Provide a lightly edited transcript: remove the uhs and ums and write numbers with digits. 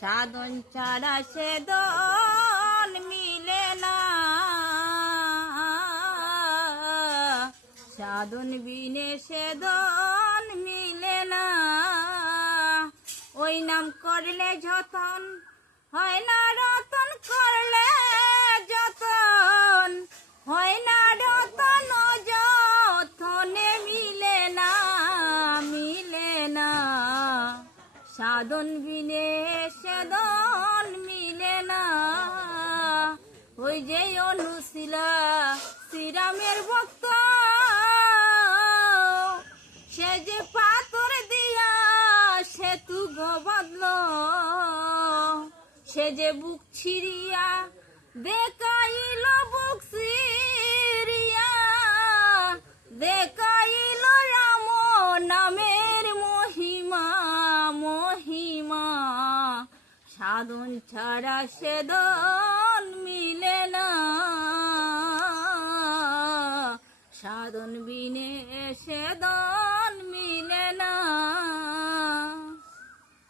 সাধন ছাড়া সেদন মিলে না, সাধন বিনে সেদন মিলে না। ওই নাম করলে যতন হয় না রতন, করলে যতন হয় না রতন, যতনে মিলে না, মিলে না। সাধন বিনে সেদন মিলে না। ওই যে অনুশীলা শ্রীরামের ভক্ত, সে যে পাথর দিয়া সেতু বাঁধলো, সে যে বুক ছিড়িয়া দেখাইল, বুক ছিড়িয়া দেখাইল রাম নামের মহিমা, মহিমা। সাধন ছাড়া সেদন